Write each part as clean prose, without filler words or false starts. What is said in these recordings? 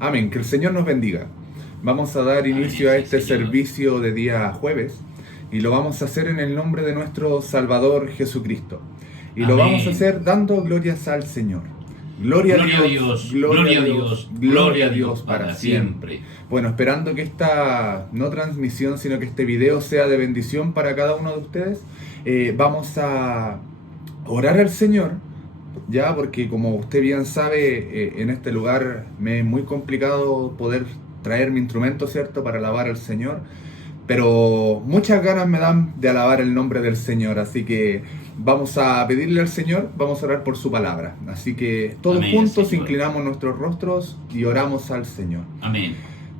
Amén. Que el Señor nos bendiga. Vamos a dar inicio a este servicio de día jueves y lo vamos a hacer en el nombre de nuestro Salvador Jesucristo. Y lo vamos a hacer dando glorias al Señor. Gloria a Dios, gloria a Dios, gloria a Dios para siempre. Bueno, esperando que esta no transmisión, sino que este video sea de bendición para cada uno de ustedes, vamos a orar al Señor, ya, porque como usted bien sabe, en este lugar me es muy complicado poder traer mi instrumento, ¿cierto?, para alabar al Señor, pero muchas ganas me dan de alabar el nombre del Señor, así que vamos a pedirle al Señor, vamos a orar por su palabra, así que todos juntos inclinamos nuestros rostros y oramos al Señor. Amén.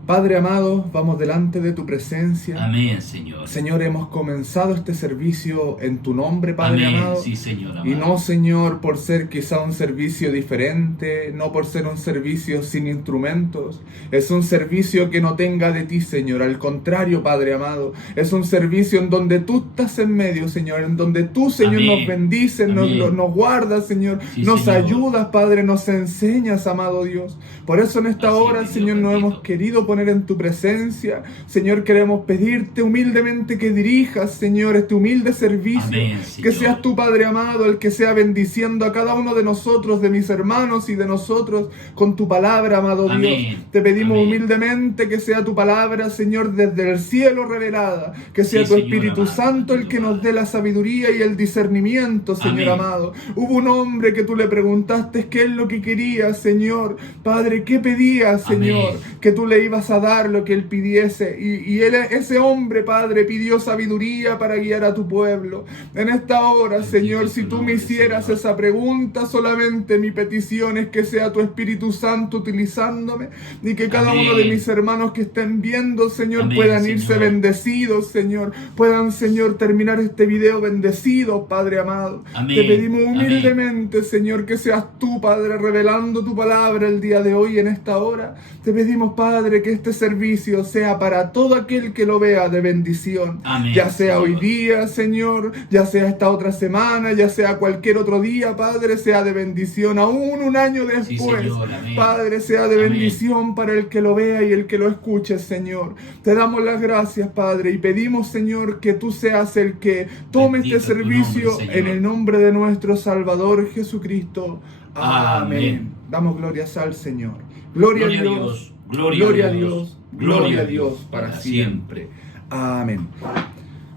Padre amado, vamos delante de tu presencia. Amén, Señor. Señor, hemos comenzado este servicio en tu nombre, Padre Amén. amado. Sí, Señor amado. Y no, Señor, por ser quizá un servicio diferente, no por ser un servicio sin instrumentos. Es un servicio que no tenga de ti, Señor. Al contrario, Padre amado, es un servicio en donde tú estás en medio, Señor. En donde tú, Señor, Amén. nos bendices, nos guardas, Señor. Sí, nos Señor. ayudas, Padre, nos enseñas, amado Dios. Por eso en esta Así hora, es, Señor, Dios nos bendito. hemos querido poner en tu presencia. Señor, queremos pedirte humildemente que dirijas, Señor, este humilde servicio. Amén, Que Señor. seas tu Padre amado el que sea bendiciendo a cada uno de nosotros, de mis hermanos y de nosotros, con tu palabra, amado Amén. Dios. Te pedimos Amén. humildemente que sea tu palabra, Señor, desde el cielo revelada. Que sea Sí, tu Señor Espíritu amado, Santo el que nos dé la sabiduría y el discernimiento, Señor Amén. amado. Hubo un hombre que tú le preguntaste qué es lo que quería, Señor. Padre, ¿qué pedía, Señor? Amén. Que tú le ibas a dar lo que él pidiese. Y él, ese hombre, Padre, pidió sabiduría para guiar a tu pueblo. En esta hora, Señor, si tú me hicieras esa pregunta, solamente mi petición es que sea tu Espíritu Santo utilizándome y que cada Amén. uno de mis hermanos que estén viendo, Señor, Amén, puedan irse Señor. bendecidos, Señor. Puedan, Señor, terminar este video bendecidos, Padre amado. Amén. Te pedimos Amén. humildemente, Señor, que seas tú, Padre, revelando tu palabra el día de hoy en esta hora. Te pedimos, Padre, que este servicio sea para todo aquel que lo vea de bendición. Amén, Ya sea Señor. hoy día, Señor, ya sea esta otra semana, ya sea cualquier otro día, Padre, sea de bendición. Aún un año después, Sí, Señor. Amén. Padre, sea de Amén. bendición para el que lo vea y el que lo escuche, Señor. Te damos las gracias, Padre, y pedimos, Señor, que tú seas el que tome Bendito este tu servicio nombre, Señor. en el nombre de nuestro Salvador Jesucristo. Amén. Amén. Damos glorias al Señor. Gloria a Dios. Gloria a Dios. Gloria a Dios para siempre. Amén.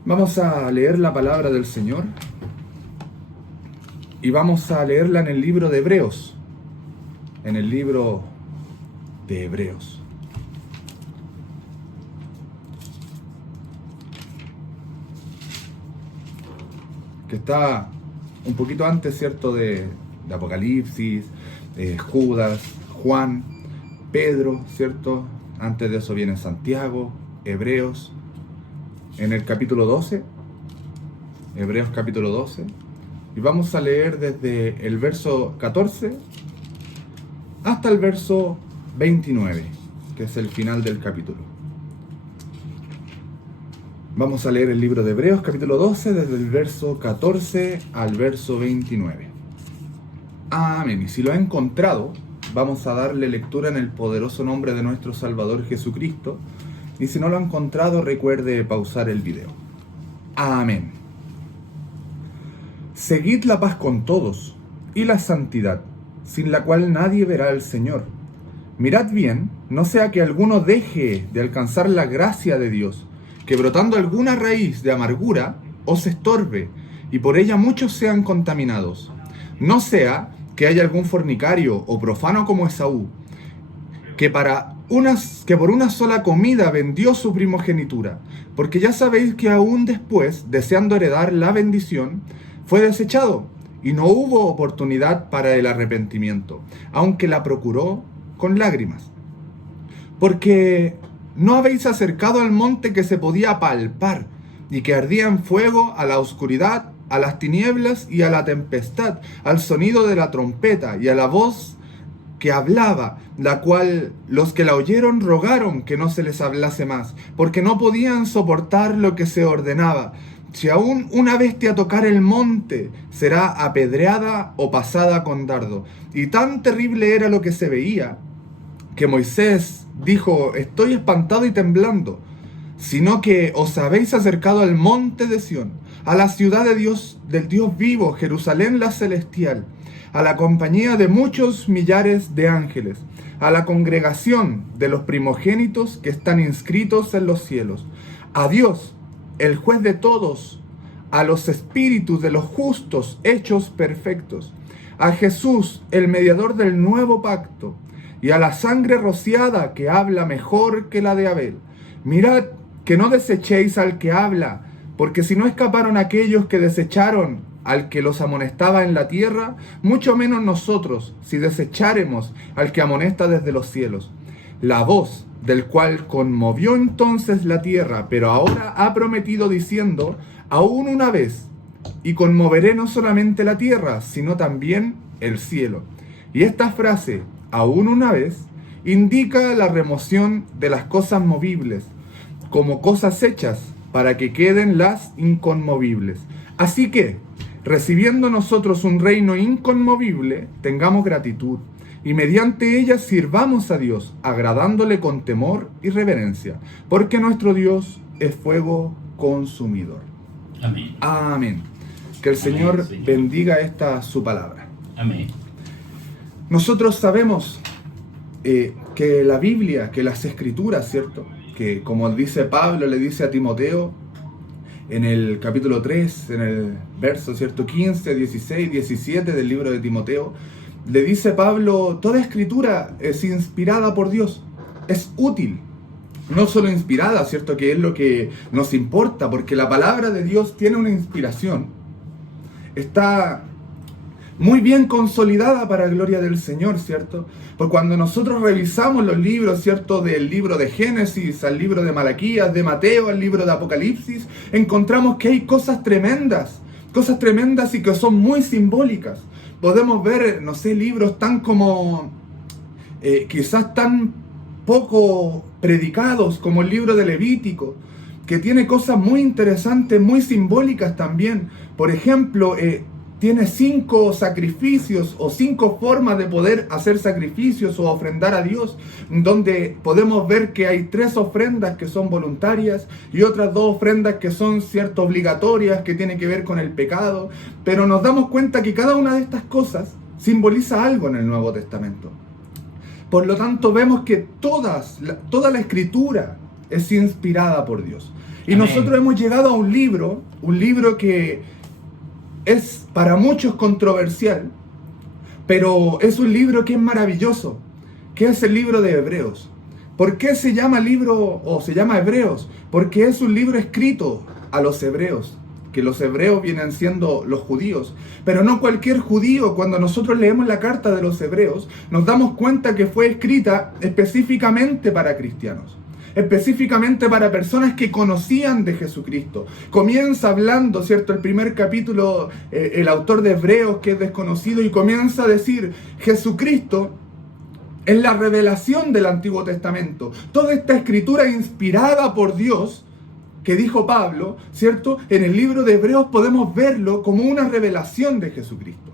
Vamos a leer la palabra del Señor y vamos a leerla en el libro de Hebreos. En el libro de Hebreos. Que está un poquito antes, ¿cierto?, de Apocalipsis, Judas, Juan, Pedro, ¿cierto? Antes de eso viene Santiago, Hebreos, en el capítulo 12, Hebreos capítulo 12, y vamos a leer desde el verso 14 hasta el verso 29, que es el final del capítulo. Vamos a leer el libro de Hebreos capítulo 12, desde el verso 14 al verso 29. Amén. Y si lo ha encontrado, vamos a darle lectura en el poderoso nombre de nuestro Salvador Jesucristo. Y si no lo ha encontrado, recuerde pausar el video. Amén. Seguid la paz con todos y la santidad, sin la cual nadie verá al Señor. Mirad bien, no sea que alguno deje de alcanzar la gracia de Dios, que brotando alguna raíz de amargura os estorbe, y por ella muchos sean contaminados. No sea que haya algún fornicario o profano como Esaú, que por una sola comida vendió su primogenitura, porque ya sabéis que aún después, deseando heredar la bendición, fue desechado, y no hubo oportunidad para el arrepentimiento, aunque la procuró con lágrimas. Porque no habéis acercado al monte que se podía palpar, y que ardía en fuego, a la oscuridad, a las tinieblas y a la tempestad, al sonido de la trompeta y a la voz que hablaba, la cual los que la oyeron rogaron que no se les hablase más, porque no podían soportar lo que se ordenaba. Si aún una bestia tocar el monte, será apedreada o pasada con dardo. Y tan terrible era lo que se veía, que Moisés dijo: estoy espantado y temblando, sino que os habéis acercado al monte de Sión, a la ciudad de Dios, del Dios vivo, Jerusalén la celestial, a la compañía de muchos millares de ángeles, a la congregación de los primogénitos que están inscritos en los cielos, a Dios, el juez de todos, a los espíritus de los justos hechos perfectos, a Jesús, el mediador del nuevo pacto, y a la sangre rociada que habla mejor que la de Abel. Mirad que no desechéis al que habla, porque si no escaparon aquellos que desecharon al que los amonestaba en la tierra, mucho menos nosotros, si desecháremos al que amonesta desde los cielos. La voz del cual conmovió entonces la tierra, pero ahora ha prometido diciendo: aún una vez, y conmoveré no solamente la tierra, sino también el cielo. Y esta frase, aún una vez, indica la remoción de las cosas movibles, como cosas hechas, para que queden las inconmovibles. Así que, recibiendo nosotros un reino inconmovible, tengamos gratitud, y mediante ella sirvamos a Dios, agradándole con temor y reverencia, porque nuestro Dios es fuego consumidor. Amén. Amén. Que el Señor bendiga esta su palabra. Amén. Nosotros sabemos que la Biblia, que las Escrituras, ¿cierto? Que como dice Pablo, le dice a Timoteo en el capítulo 3, en el verso, ¿cierto? 15, 16, 17 del libro de Timoteo, le dice Pablo: toda Escritura es inspirada por Dios, es útil. No solo inspirada, ¿cierto? Que es lo que nos importa, porque la palabra de Dios tiene una inspiración. Está muy bien consolidada para gloria del Señor, ¿cierto? Porque cuando nosotros revisamos los libros, ¿cierto? Del libro de Génesis al libro de Malaquías, de Mateo al libro de Apocalipsis, encontramos que hay cosas tremendas y que son muy simbólicas. Podemos ver, no sé, libros tan como, quizás tan poco predicados como el libro de Levítico, que tiene cosas muy interesantes, muy simbólicas también. Por ejemplo, tiene 5 sacrificios o 5 formas de poder hacer sacrificios o ofrendar a Dios, donde podemos ver que hay 3 ofrendas que son voluntarias y otras 2 ofrendas que son, ¿cierto?, obligatorias, que tienen que ver con el pecado. Pero nos damos cuenta que cada una de estas cosas simboliza algo en el Nuevo Testamento. Por lo tanto, vemos que toda la Escritura es inspirada por Dios. Y Amén. Nosotros hemos llegado a un libro que es para muchos controversial, pero es un libro que es maravilloso, que es el libro de Hebreos. ¿Por qué se llama libro o se llama Hebreos? Porque es un libro escrito a los hebreos, que los hebreos vienen siendo los judíos, pero no cualquier judío. Cuando nosotros leemos la carta de los hebreos, nos damos cuenta que fue escrita específicamente para cristianos, específicamente para personas que conocían de Jesucristo. Comienza hablando, ¿cierto?, el primer capítulo, el autor de Hebreos, que es desconocido, y comienza a decir: Jesucristo es la revelación del Antiguo Testamento. Toda esta escritura inspirada por Dios, que dijo Pablo, ¿cierto?, en el libro de Hebreos podemos verlo como una revelación de Jesucristo.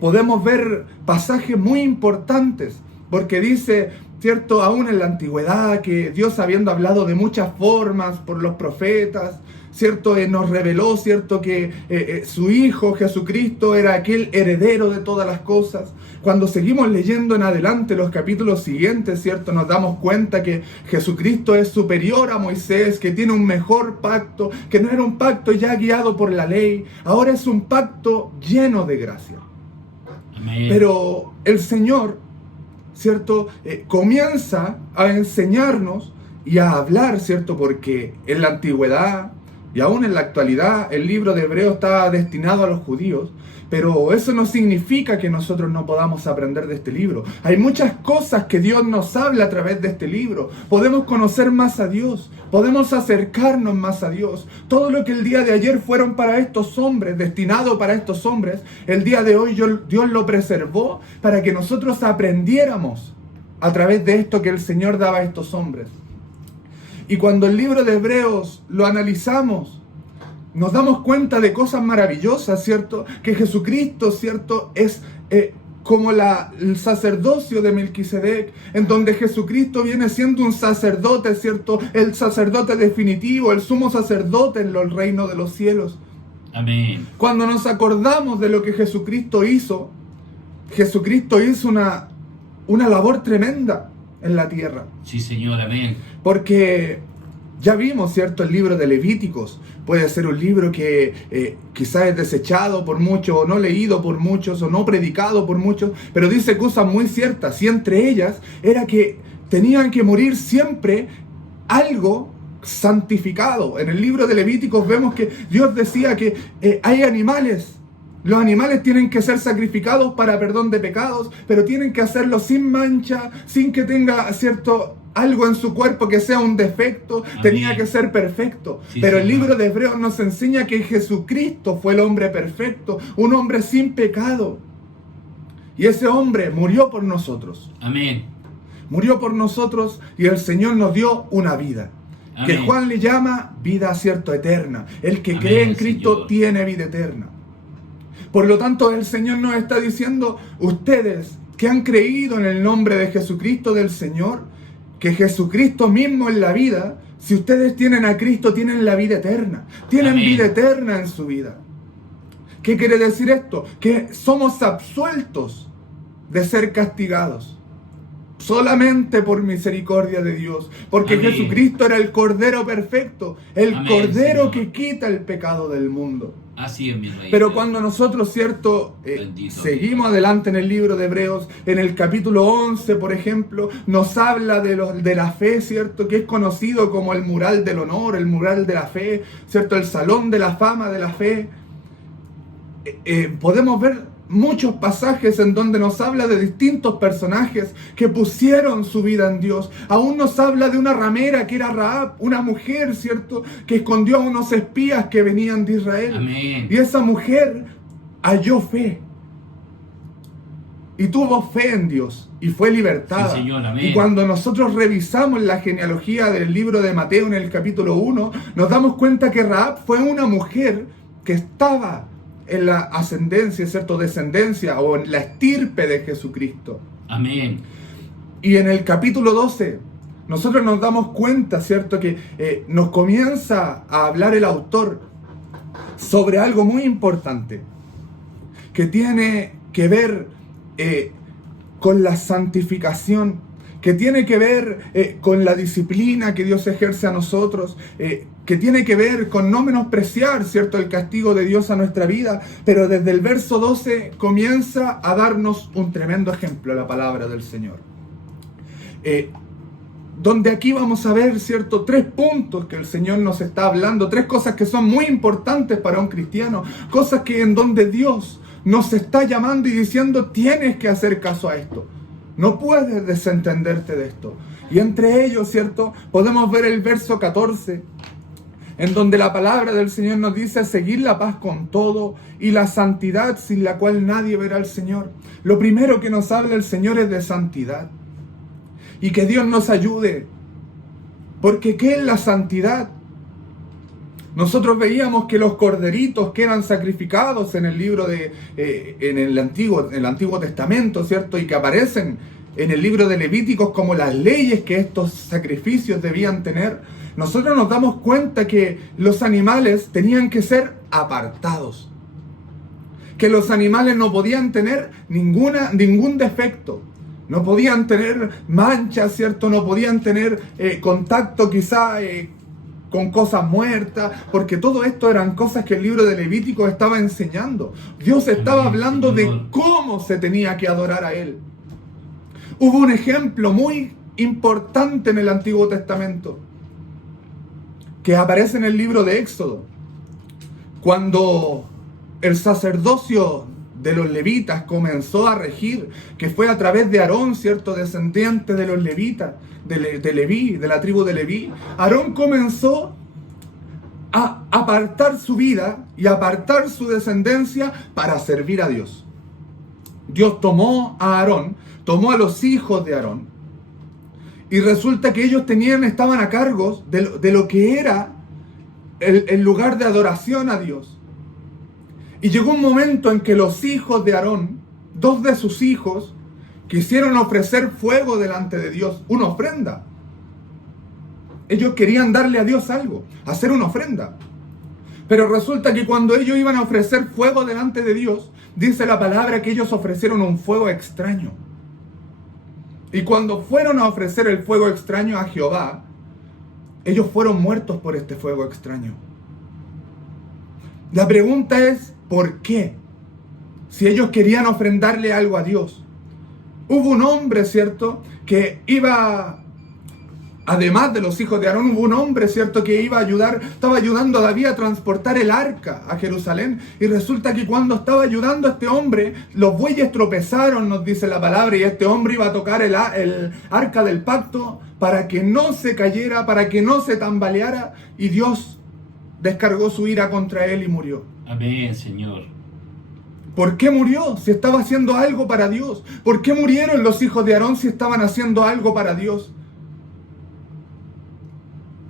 Podemos ver pasajes muy importantes, porque dice, ¿cierto?, aún en la antigüedad, que Dios, habiendo hablado de muchas formas por los profetas, ¿cierto?, nos reveló, ¿cierto?, que su Hijo Jesucristo era aquel heredero de todas las cosas. Cuando seguimos leyendo en adelante los capítulos siguientes, ¿cierto?, nos damos cuenta que Jesucristo es superior a Moisés, que tiene un mejor pacto, que no era un pacto ya guiado por la ley, ahora es un pacto lleno de gracia. Amén. Pero el Señor, ¿cierto?, comienza a enseñarnos y a hablar, ¿cierto?, porque en la antigüedad y aún en la actualidad el libro de Hebreos estaba destinado a los judíos, pero eso no significa que nosotros no podamos aprender de este libro. Hay muchas cosas que Dios nos habla a través de este libro. Podemos conocer más a Dios, podemos acercarnos más a Dios. Todo lo que el día de ayer fueron para estos hombres, destinado para estos hombres, el día de hoy Dios lo preservó para que nosotros aprendiéramos a través de esto que el Señor daba a estos hombres. Y cuando el libro de Hebreos lo analizamos, nos damos cuenta de cosas maravillosas, ¿cierto? Que Jesucristo, ¿cierto?, es como el sacerdocio de Melquisedec, en donde Jesucristo viene siendo un sacerdote, ¿cierto? El sacerdote definitivo, el sumo sacerdote en el reino de los cielos. Amén. Cuando nos acordamos de lo que Jesucristo hizo una labor tremenda en la tierra. Sí, Señor, amén. Porque ya vimos, ¿cierto? El libro de Levíticos puede ser un libro que quizás es desechado por muchos, o no leído por muchos, o no predicado por muchos, pero dice cosas muy ciertas, y entre ellas era que tenían que morir siempre algo santificado. En el libro de Levíticos vemos que Dios decía que hay animales. Los animales tienen que ser sacrificados para perdón de pecados, pero tienen que hacerlo sin mancha, sin que tenga, ¿cierto?, algo en su cuerpo que sea un defecto. Amén. Tenía que ser perfecto. Sí, pero el libro de Hebreos nos enseña que Jesucristo fue el hombre perfecto, un hombre sin pecado. Y ese hombre murió por nosotros. Amén. Murió por nosotros y el Señor nos dio una vida. Amén. Que Juan le llama vida, ¿cierto?, eterna. El que cree en Cristo, Señor, tiene vida eterna. Por lo tanto, el Señor nos está diciendo, ustedes que han creído en el nombre de Jesucristo del Señor, que Jesucristo mismo es la vida, si ustedes tienen a Cristo, tienen la vida eterna. Tienen Amén. Vida eterna en su vida. ¿Qué quiere decir esto? Que somos absueltos de ser castigados. Solamente por misericordia de Dios. Porque Amén. Jesucristo era el Cordero perfecto. El Amén, Cordero, Señor, que quita el pecado del mundo. Así es, mi rey. Pero cuando nosotros, ¿cierto?, seguimos adelante en el libro de Hebreos, en el capítulo 11, por ejemplo, nos habla de la fe, ¿cierto?, que es conocido como el mural del honor, el mural de la fe, ¿cierto?, el salón de la fama de la fe. Podemos ver muchos pasajes en donde nos habla de distintos personajes que pusieron su vida en Dios. Aún nos habla de una ramera que era Rahab, una mujer, ¿cierto?, que escondió a unos espías que venían de Israel. Amén. Y esa mujer halló fe. Y tuvo fe en Dios. Y fue libertada. Sí, Señor, amén. Y cuando nosotros revisamos la genealogía del libro de Mateo en el capítulo 1, nos damos cuenta que Rahab fue una mujer que estaba en la ascendencia, ¿cierto?, descendencia o en la estirpe de Jesucristo. Amén. Y en el capítulo 12, nosotros nos damos cuenta, ¿cierto?, que nos comienza a hablar el autor sobre algo muy importante, que tiene que ver con la santificación, que tiene que ver con la disciplina que Dios ejerce a nosotros, que tiene que ver con no menospreciar, ¿cierto?, el castigo de Dios a nuestra vida. Pero desde el verso 12 comienza a darnos un tremendo ejemplo la palabra del Señor. Donde aquí vamos a ver, ¿cierto?, 3 puntos que el Señor nos está hablando, 3 cosas que son muy importantes para un cristiano, cosas que en donde Dios nos está llamando y diciendo, tienes que hacer caso a esto. No puedes desentenderte de esto. Y entre ellos, ¿cierto?, podemos ver el verso 14, en donde la palabra del Señor nos dice, seguir la paz con todo y la santidad sin la cual nadie verá al Señor. Lo primero que nos habla el Señor es de santidad. Y que Dios nos ayude. Porque ¿qué es la santidad? Nosotros veíamos que los corderitos que eran sacrificados en el libro en el Antiguo Testamento, ¿cierto?, y que aparecen en el libro de Levíticos como las leyes que estos sacrificios debían tener, nosotros nos damos cuenta que los animales tenían que ser apartados. Que los animales no podían tener ningún defecto. No podían tener manchas, ¿cierto? No podían tener contacto quizá con cosas muertas, porque todo esto eran cosas que el libro de Levítico estaba enseñando. Dios estaba hablando de cómo se tenía que adorar a Él. Hubo un ejemplo muy importante en el Antiguo Testamento, que aparece en el libro de Éxodo, cuando el sacerdocio de los levitas comenzó a regir, que fue a través de Aarón, ¿cierto?, descendiente de los levitas, de Leví, de la tribu de Leví. Aarón comenzó a apartar su vida y apartar su descendencia para servir a Dios. Dios tomó a Aarón, tomó a los hijos de Aarón, y resulta que ellos estaban a cargo de lo que era el lugar de adoración a Dios. Y llegó un momento en que los hijos de Aarón dos de sus hijos quisieron ofrecer fuego delante de Dios, una ofrenda. Ellos querían darle a Dios algo, hacer una ofrenda. Pero resulta que cuando ellos iban a ofrecer fuego delante de Dios, dice la palabra que ellos ofrecieron un fuego extraño. Y cuando fueron a ofrecer el fuego extraño a Jehová, ellos fueron muertos por este fuego extraño. La pregunta es, ¿por qué? Si ellos querían ofrendarle algo a Dios. Hubo un hombre, ¿cierto?, que iba, además de los hijos de Aarón, hubo un hombre, ¿cierto?, que estaba ayudando a David a transportar el arca a Jerusalén. Y resulta que cuando estaba ayudando a este hombre, los bueyes tropezaron, nos dice la palabra, y este hombre iba a tocar el arca del pacto para que no se cayera, para que no se tambaleara, y Dios descargó su ira contra él y murió. Amén, Señor. ¿Por qué murió si estaba haciendo algo para Dios? ¿Por qué murieron los hijos de Aarón si estaban haciendo algo para Dios?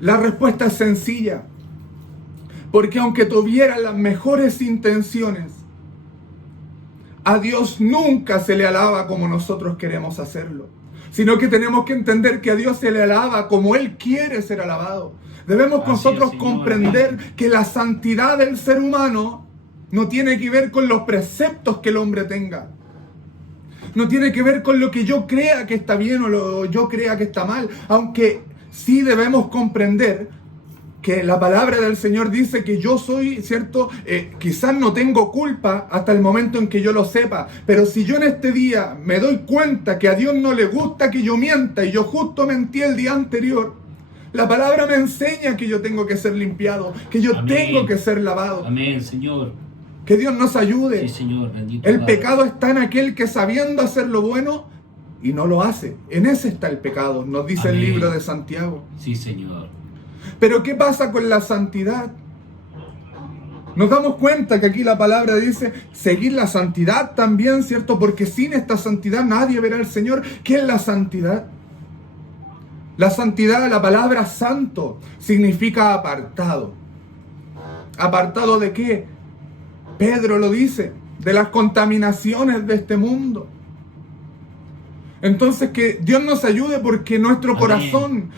La respuesta es sencilla. Porque aunque tuvieran las mejores intenciones, a Dios nunca se le alaba como nosotros queremos hacerlo. Sino que tenemos que entender que a Dios se le alaba como Él quiere ser alabado. Debemos nosotros comprender que la santidad del ser humano no tiene que ver con los preceptos que el hombre tenga. No tiene que ver con lo que yo crea que está bien o lo yo crea que está mal. Aunque sí debemos comprender que la palabra del Señor dice que yo soy, ¿cierto? Quizás no tengo culpa hasta el momento en que yo lo sepa. Pero si yo en este día me doy cuenta que a Dios no le gusta que yo mienta y yo justo mentí el día anterior, la palabra me enseña que yo tengo que ser limpiado, que yo tengo que ser lavado. Amén, Señor. Que Dios nos ayude. Sí, Señor, bendito. El pecado está en aquel que sabiendo hacer lo bueno y no lo hace. En ese está el pecado, nos dice el libro de Santiago. Sí, Señor. Pero ¿qué pasa con la santidad? Nos damos cuenta que aquí la palabra dice seguir la santidad también, ¿cierto? Porque sin esta santidad nadie verá al Señor. ¿Qué es la santidad? La santidad, la palabra santo, significa apartado. ¿Apartado de qué? Pedro lo dice, de las contaminaciones de este mundo. Entonces que Dios nos ayude porque nuestro corazón,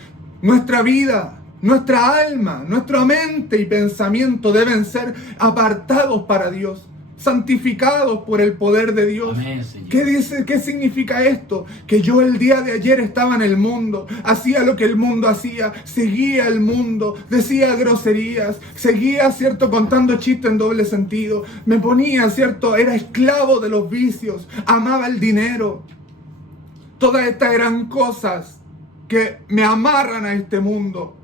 nuestra vida, nuestra alma, nuestra mente y pensamiento deben ser apartados para Dios, santificados por el poder de Dios. Amén, Señor. ¿Qué dice? ¿Qué significa esto? Que yo el día de ayer estaba en el mundo, hacía lo que el mundo hacía, seguía el mundo, decía groserías, seguía, ¿cierto?, contando chistes en doble sentido, me ponía, ¿cierto?, era esclavo de los vicios, amaba el dinero. Todas estas eran cosas que me amarran a este mundo.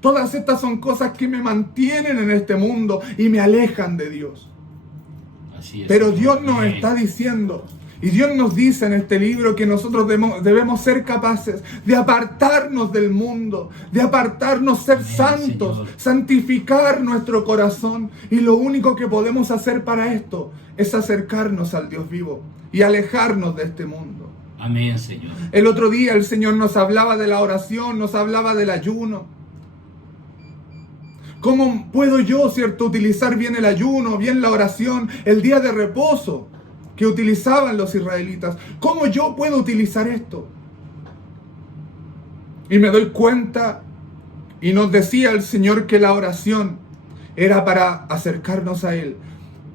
Todas estas son cosas que me mantienen en este mundo y me alejan de Dios. Así es, Pero Señor. Dios nos Amén. está diciendo, y Dios nos dice en este libro que nosotros debemos ser capaces de apartarnos del mundo, de apartarnos, ser Amén, santos, Señor. santificar nuestro corazón. Y lo único que podemos hacer para esto es acercarnos al Dios vivo y alejarnos de este mundo. Amén, Señor. El otro día el Señor nos hablaba de la oración, nos hablaba del ayuno. ¿Cómo puedo yo, cierto, utilizar bien el ayuno, bien la oración, el día de reposo que utilizaban los israelitas? ¿Cómo yo puedo utilizar esto? Y me doy cuenta, y nos decía el Señor que la oración era para acercarnos a Él,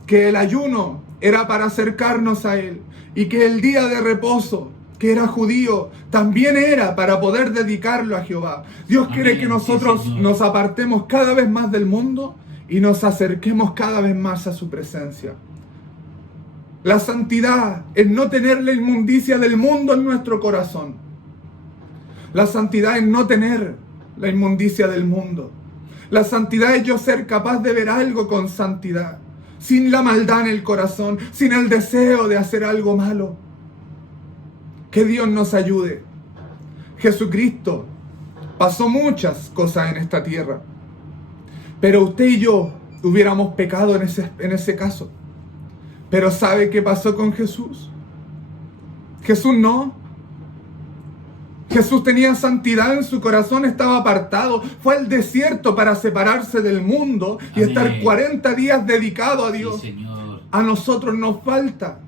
que el ayuno era para acercarnos a Él, y que el día de reposo, que era judío, también era para poder dedicarlo a Jehová. Dios quiere Amén, que nosotros sí, Señor. nos apartemos cada vez más del mundo y nos acerquemos cada vez más a su presencia. La santidad es no tener la inmundicia del mundo en nuestro corazón. La santidad es no tener la inmundicia del mundo. La santidad es yo ser capaz de ver algo con santidad, sin la maldad en el corazón, sin el deseo de hacer algo malo. Que Dios nos ayude. Jesucristo pasó muchas cosas en esta tierra, pero usted y yo hubiéramos pecado en ese caso. Pero ¿sabe qué pasó con Jesús? Jesús no. Jesús tenía santidad en su corazón, estaba apartado. Fue al desierto para separarse del mundo y Amén. estar 40 días dedicado a Dios. Sí, Señor. A nosotros nos falta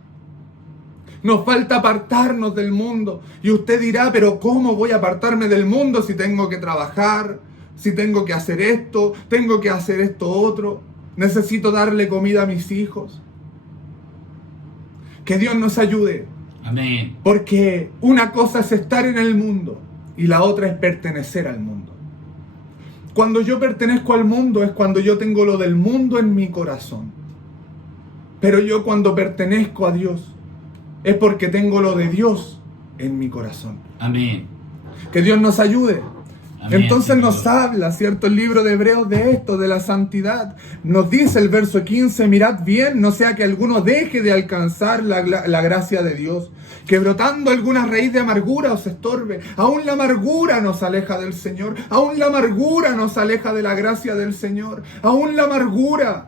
Nos falta apartarnos del mundo. Y usted dirá, pero ¿cómo voy a apartarme del mundo si tengo que trabajar? Si tengo que hacer esto, tengo que hacer esto otro. Necesito darle comida a mis hijos. Que Dios nos ayude. Amén. Porque una cosa es estar en el mundo y la otra es pertenecer al mundo. Cuando yo pertenezco al mundo es cuando yo tengo lo del mundo en mi corazón. Pero yo cuando pertenezco a Dios es porque tengo lo de Dios en mi corazón. Amén. Que Dios nos ayude. Amén, Entonces Señor. nos habla, ¿cierto? El libro de Hebreos de esto, de la santidad. Nos dice el verso 15, mirad bien, no sea que alguno deje de alcanzar la gracia de Dios, que brotando alguna raíz de amargura os estorbe. Aún la amargura nos aleja del Señor, aún la amargura nos aleja de la gracia del Señor, aún la amargura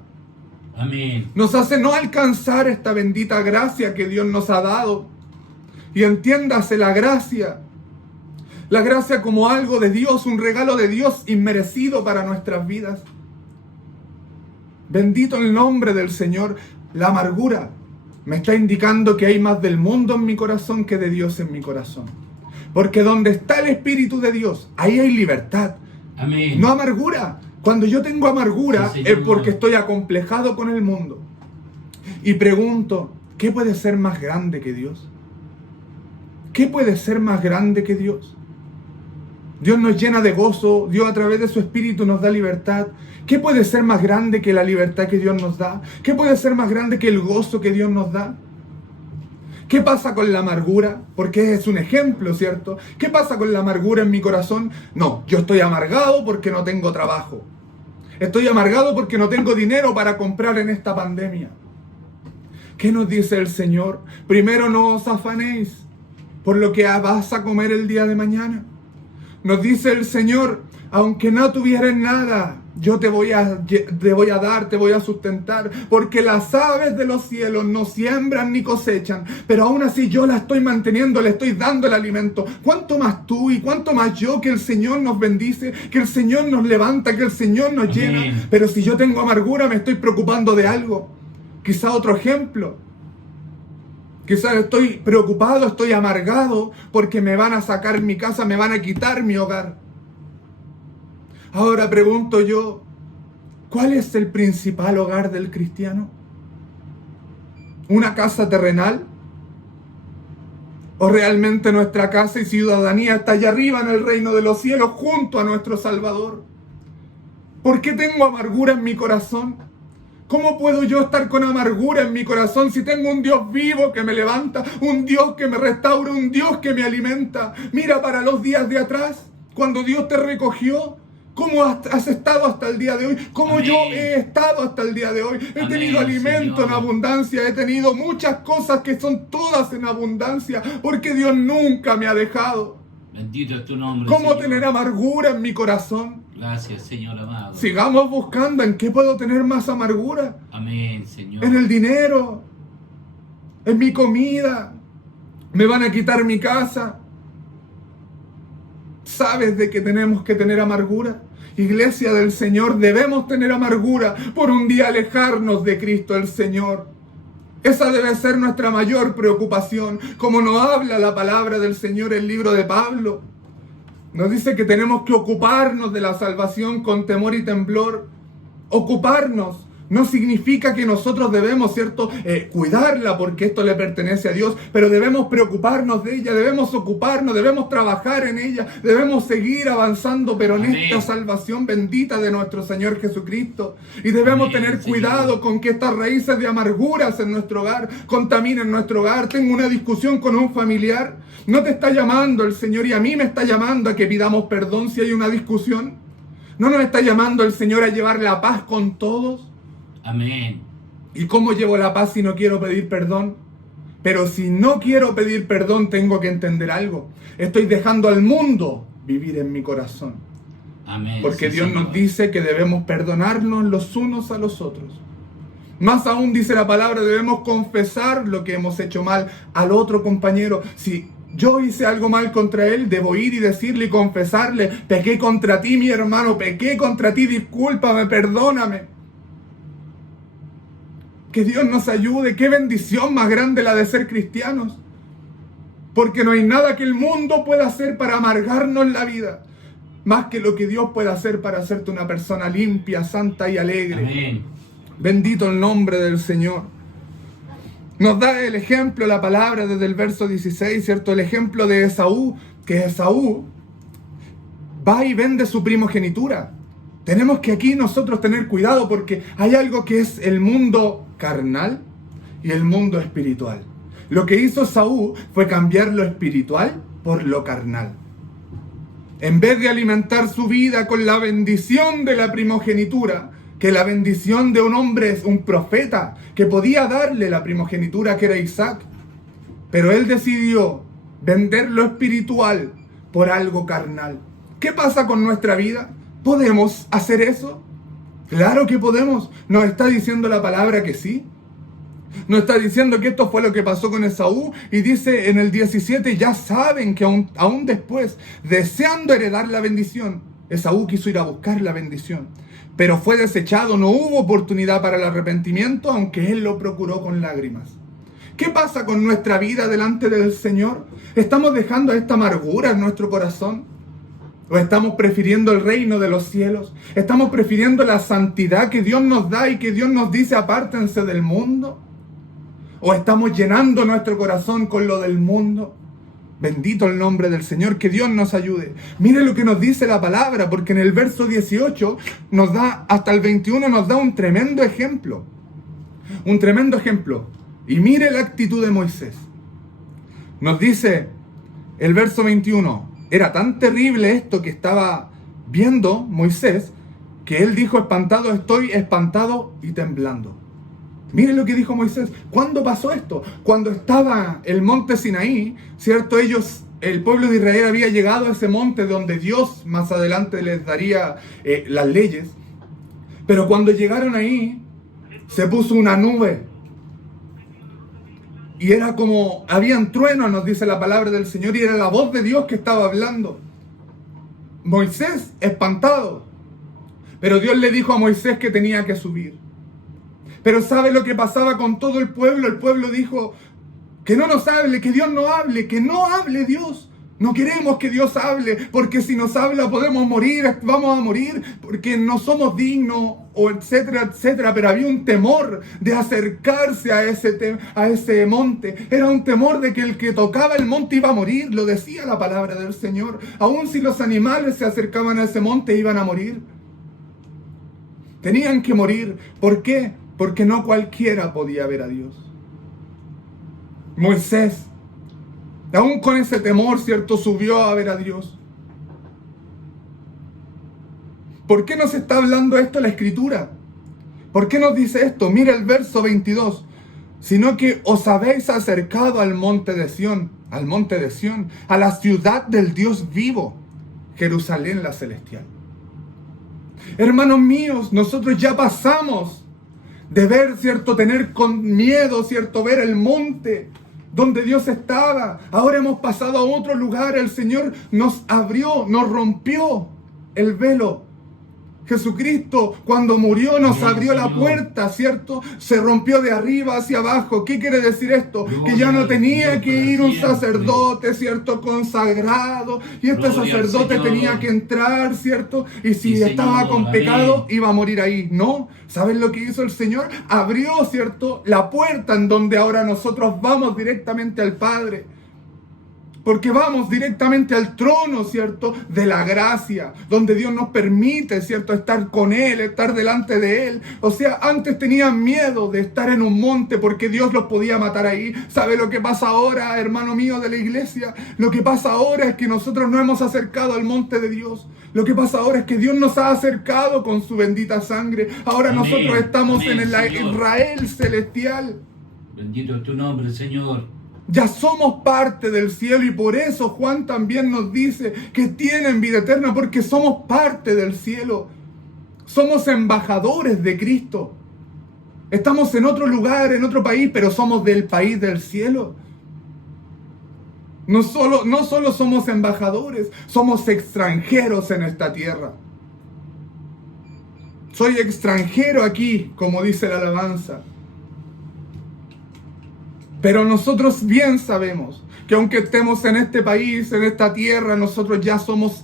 Amén. nos hace no alcanzar esta bendita gracia que Dios nos ha dado. Y entiéndase la gracia como algo de Dios, un regalo de Dios inmerecido para nuestras vidas. Bendito el nombre del Señor. La amargura me está indicando que hay más del mundo en mi corazón que de Dios en mi corazón. Porque donde está el Espíritu de Dios, ahí hay libertad. Amén. No amargura. Cuando yo tengo amargura Sí, Señor. es porque estoy acomplejado con el mundo. Y pregunto, ¿qué puede ser más grande que Dios? ¿Qué puede ser más grande que Dios? Dios nos llena de gozo, Dios a través de su Espíritu nos da libertad. ¿Qué puede ser más grande que la libertad que Dios nos da? ¿Qué puede ser más grande que el gozo que Dios nos da? ¿Qué pasa con la amargura? Porque es un ejemplo, ¿cierto? ¿Qué pasa con la amargura en mi corazón? No, yo estoy amargado porque no tengo trabajo. Estoy amargado porque no tengo dinero para comprar en esta pandemia. ¿Qué nos dice el Señor? Primero no os afanéis por lo que vas a comer el día de mañana. Nos dice el Señor, aunque no tuvieras nada, yo te voy a dar, te voy a sustentar, porque las aves de los cielos no siembran ni cosechan, pero aún así yo la estoy manteniendo, le estoy dando el alimento. ¿Cuánto más tú y cuánto más yo, que el Señor nos bendice, que el Señor nos levanta, que el Señor nos llena? Amén. Pero si yo tengo amargura, me estoy preocupando de algo. Quizá otro ejemplo. Quizás estoy preocupado, estoy amargado porque me van a sacar mi casa, me van a quitar mi hogar. Ahora pregunto yo, ¿cuál es el principal hogar del cristiano? ¿Una casa terrenal? ¿O realmente nuestra casa y ciudadanía está allá arriba en el reino de los cielos junto a nuestro Salvador? ¿Por qué tengo amargura en mi corazón? ¿Cómo puedo yo estar con amargura en mi corazón si tengo un Dios vivo que me levanta, un Dios que me restaura, un Dios que me alimenta? Mira para los días de atrás, cuando Dios te recogió, ¿cómo has estado hasta el día de hoy? ¿Cómo Amén. yo he estado hasta el día de hoy? He Amén, tenido alimento Señor. en abundancia, he tenido muchas cosas que son todas en abundancia, porque Dios nunca me ha dejado. Bendito es tu nombre, ¿Cómo Señor. tener amargura en mi corazón? Gracias, Señor amado. Sigamos buscando en qué puedo tener más amargura. Amén, Señor. En el dinero, en mi comida, me van a quitar mi casa. ¿Sabes de que tenemos que tener amargura? Iglesia del Señor, debemos tener amargura por un día alejarnos de Cristo el Señor. Esa debe ser nuestra mayor preocupación, como nos habla la palabra del Señor en el libro de Pablo. Nos dice que tenemos que ocuparnos de la salvación con temor y temblor. Ocuparnos no significa que nosotros debemos, ¿cierto?, cuidarla porque esto le pertenece a Dios, pero debemos preocuparnos de ella, debemos ocuparnos, debemos trabajar en ella, debemos seguir avanzando, pero en Amén. esta salvación bendita de nuestro Señor Jesucristo. Y debemos Amén, tener Señor. cuidado con que estas raíces de amarguras en nuestro hogar contaminen nuestro hogar. Tengo una discusión con un familiar, no te está llamando el Señor y a mí me está llamando a que pidamos perdón si hay una discusión. No nos está llamando el Señor a llevar la paz con todos. Amén. ¿Y cómo llevo la paz si no quiero pedir perdón? Pero si no quiero pedir perdón, tengo que entender algo. Estoy dejando al mundo vivir en mi corazón. Amén. Porque Sí, Dios Señor. nos dice que debemos perdonarnos los unos a los otros. Más aún dice la palabra, debemos confesar lo que hemos hecho mal al otro compañero. Si yo hice algo mal contra él, debo ir y decirle y confesarle: pequé contra ti, mi hermano, pequé contra ti, discúlpame, perdóname. Que Dios nos ayude. Qué bendición más grande la de ser cristianos. Porque no hay nada que el mundo pueda hacer para amargarnos la vida, más que lo que Dios puede hacer para hacerte una persona limpia, santa y alegre. Amén. Bendito el nombre del Señor. Nos da el ejemplo, la palabra desde el verso 16, ¿cierto? El ejemplo de Esaú, que Esaú va y vende su primogenitura. Tenemos que aquí nosotros tener cuidado porque hay algo que es el mundo carnal y el mundo espiritual. Lo que hizo Esaú fue cambiar lo espiritual por lo carnal. En vez de alimentar su vida con la bendición de la primogenitura, que la bendición de un hombre es un profeta, que podía darle la primogenitura que era Isaac, pero él decidió vender lo espiritual por algo carnal. ¿Qué pasa con nuestra vida? ¿Podemos hacer eso? Claro que podemos. ¿Nos está diciendo la palabra que sí? Nos está diciendo que esto fue lo que pasó con Esaú, y dice en el 17, ya saben que aún después, deseando heredar la bendición, Esaú quiso ir a buscar la bendición, pero fue desechado, no hubo oportunidad para el arrepentimiento, aunque él lo procuró con lágrimas. ¿Qué pasa con nuestra vida delante del Señor? ¿Estamos dejando esta amargura en nuestro corazón? ¿O estamos prefiriendo el reino de los cielos? ¿Estamos prefiriendo la santidad que Dios nos da y que Dios nos dice apártense del mundo? ¿O estamos llenando nuestro corazón con lo del mundo? Bendito el nombre del Señor, que Dios nos ayude. Mire lo que nos dice la palabra, porque en el verso 18 nos da, hasta el 21 nos da un tremendo ejemplo. Un tremendo ejemplo. Y mire la actitud de Moisés. Nos dice el verso 21, era tan terrible esto que estaba viendo Moisés, que él dijo, espantado estoy, espantado y temblando. Miren lo que dijo Moisés. ¿Cuándo pasó esto? Cuando estaba el monte Sinaí, ¿cierto? El pueblo de Israel había llegado a ese monte donde Dios más adelante les daría las leyes. Pero cuando llegaron ahí, se puso una nube. Y era como, habían truenos, nos dice la palabra del Señor, y era la voz de Dios que estaba hablando. Moisés, espantado. Pero Dios le dijo a Moisés que tenía que subir. Pero ¿sabe lo que pasaba con todo el pueblo? El pueblo dijo, que no nos hable, que Dios no hable, que no hable Dios. No queremos que Dios hable, porque si nos habla podemos morir, vamos a morir, porque no somos dignos, o etcétera, etcétera. Pero había un temor de acercarse a ese monte. Era un temor de que el que tocaba el monte iba a morir, lo decía la palabra del Señor. Aun si los animales se acercaban a ese monte, iban a morir. Tenían que morir. ¿Por qué? Porque no cualquiera podía ver a Dios. Moisés, aún con ese temor, ¿cierto?, subió a ver a Dios. ¿Por qué nos está hablando esto la Escritura? ¿Por qué nos dice esto? Mira el verso 22. Sino que os habéis acercado al monte de Sión, a la ciudad del Dios vivo, Jerusalén la celestial. Hermanos míos, nosotros ya pasamos de ver, ¿cierto?, tener con miedo, ¿cierto?, ver el monte donde Dios estaba. Ahora hemos pasado a otro lugar. El Señor nos abrió, nos rompió el velo. Jesucristo, cuando murió, nos abrió la puerta, ¿cierto? Se rompió de arriba hacia abajo. ¿Qué quiere decir esto? Que ya no tenía que ir un sacerdote, ¿cierto?, consagrado. Y este sacerdote tenía que entrar, ¿cierto? Y si estaba con pecado, iba a morir ahí. No. ¿Saben lo que hizo el Señor? Abrió, ¿cierto?, la puerta en donde ahora nosotros vamos directamente al Padre. Porque vamos directamente al trono, ¿cierto?, de la gracia, donde Dios nos permite, ¿cierto?, estar con Él, estar delante de Él. O sea, antes tenían miedo de estar en un monte porque Dios los podía matar ahí. ¿Sabe lo que pasa ahora, hermano mío de la iglesia? Lo que pasa ahora es que nosotros no hemos acercado al monte de Dios. Lo que pasa ahora es que Dios nos ha acercado con su bendita sangre. Ahora nosotros estamos en el Israel celestial. Bendito es tu nombre, Señor. Ya somos parte del cielo, y por eso Juan también nos dice que tienen vida eterna, porque somos parte del cielo. Somos embajadores de Cristo. Estamos en otro lugar, en otro país, pero somos del país del cielo. No solo somos embajadores, somos extranjeros en esta tierra. Soy extranjero aquí, como dice la alabanza. Pero nosotros bien sabemos que aunque estemos en este país, en esta tierra, nosotros ya somos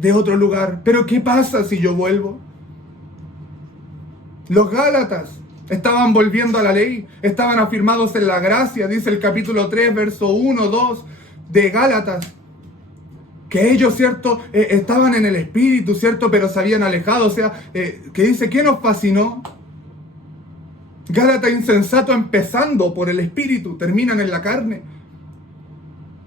de otro lugar. Pero ¿qué pasa si yo vuelvo? Los Gálatas estaban volviendo a la ley, estaban afirmados en la gracia, dice el capítulo 3, verso 1, 2 de Gálatas, que ellos, ¿cierto? Estaban en el Espíritu, ¿cierto? Pero se habían alejado, o sea, que dice, ¿qué nos fascinó? Gálatas insensato, empezando por el Espíritu, terminan en la carne.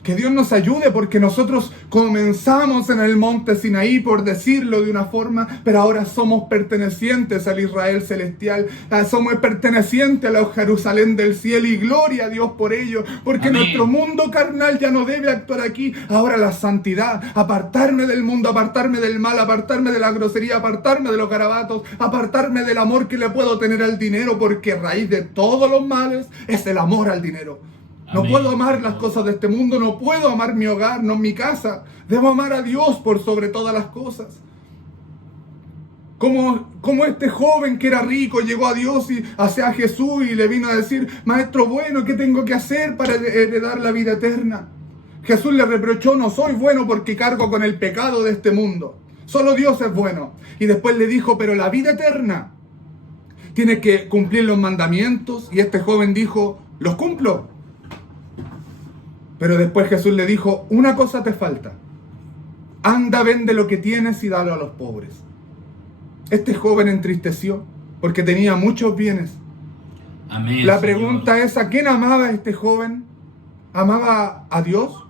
Que Dios nos ayude, porque nosotros comenzamos en el monte Sinaí, por decirlo de una forma, pero ahora somos pertenecientes al Israel celestial, somos pertenecientes a la Jerusalén del cielo, y gloria a Dios por ello, porque Amén. Nuestro mundo carnal ya no debe actuar aquí. Ahora la santidad, apartarme del mundo, apartarme del mal, apartarme de la grosería, apartarme de los garabatos, apartarme del amor que le puedo tener al dinero, porque raíz de todos los males es el amor al dinero. No Amén. puedo amar las cosas de este mundo, no puedo amar mi hogar, no mi casa. Debo amar a Dios por sobre todas las cosas. Como este joven que era rico llegó a Dios y hacia Jesús y le vino a decir, maestro bueno, ¿qué tengo que hacer para heredar la vida eterna? Jesús le reprochó, no soy bueno porque cargo con el pecado de este mundo. Solo Dios es bueno. Y después le dijo, pero la vida eterna, tienes que cumplir los mandamientos. Y este joven dijo, los cumplo. Pero después Jesús le dijo, una cosa te falta. Anda, vende lo que tienes y dalo a los pobres. Este joven entristeció porque tenía muchos bienes. Amén, La Señor. pregunta es, ¿a quién amaba este joven? ¿Amaba a Dios